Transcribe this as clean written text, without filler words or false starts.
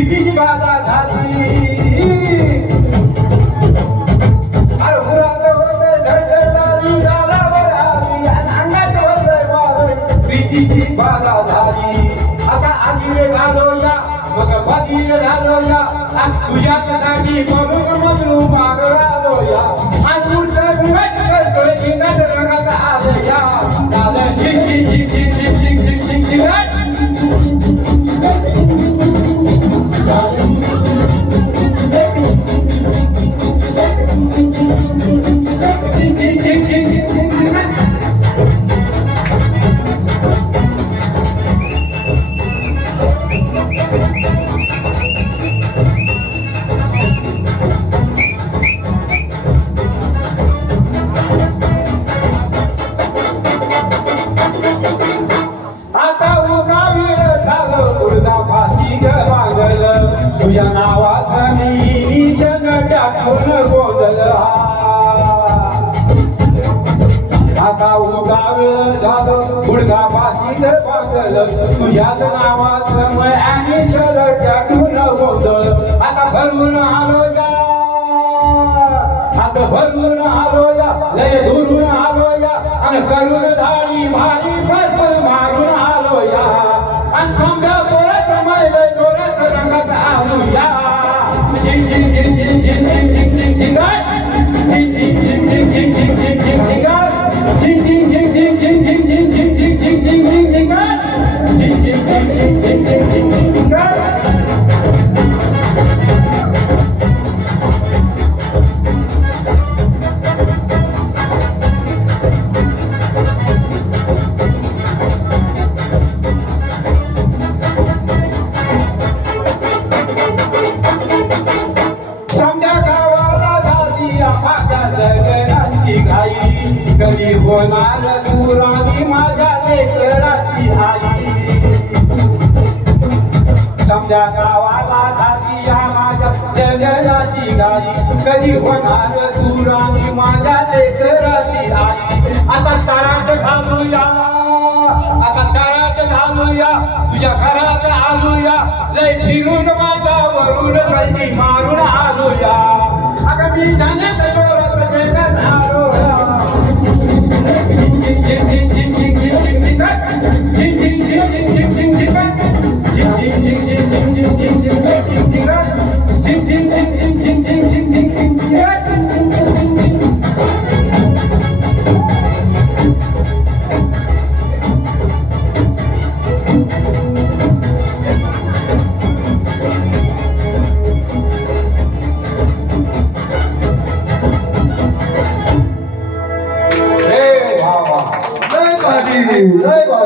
प्रीतीची बाधा झाली अरे मुराद होते धडधडाली गालावर आली आणि अंगात होते वार प्रीतीची बाधा झाली आता आधी रे झालो या मग मधी रे झालो या आणि तुझ्यासाठी म्हणून म्हणून माग आलो या आणि उलट घुमट करतोय जिंगाट रंगाचा आलं या झालं झिंग झिंग झिंग झिंग झिंग झिंग झिंग झिंग तुझ्या नावाचा निशाण टाकून गोंधळ आता उगाव झालं गुडघा फाशीच बांधलं तुझ्याच नावाचं मग आणि शर टाकून गोंधळ आता भरवून आलो या आता भरवून आलो या लय धुरून आलो या आणि करून धाडी भारी भरपूर मारून आलो या आणि समजा परत मैल जोरात रंगात आलो या झिंग झिंग झिंग झिंग झिंग झिंग झिंग झिंग झिंग झिंग झिंग झिंग झिंग झिंग झिंग कधी होणार दुरावी माझ्या लेकराची आई समजा गावाला जाती या माझ्या जगनाची गाई कधी होणार दुरावी माझ्या लेकराची आई आता तराट घालूया आता तराट घालूया तुझ्या घरात आलूया लय फिरून मागावरून कधी मारून आलूया अगं मी जाण्यात जोरात जगात आलोया लय भारी लय भारी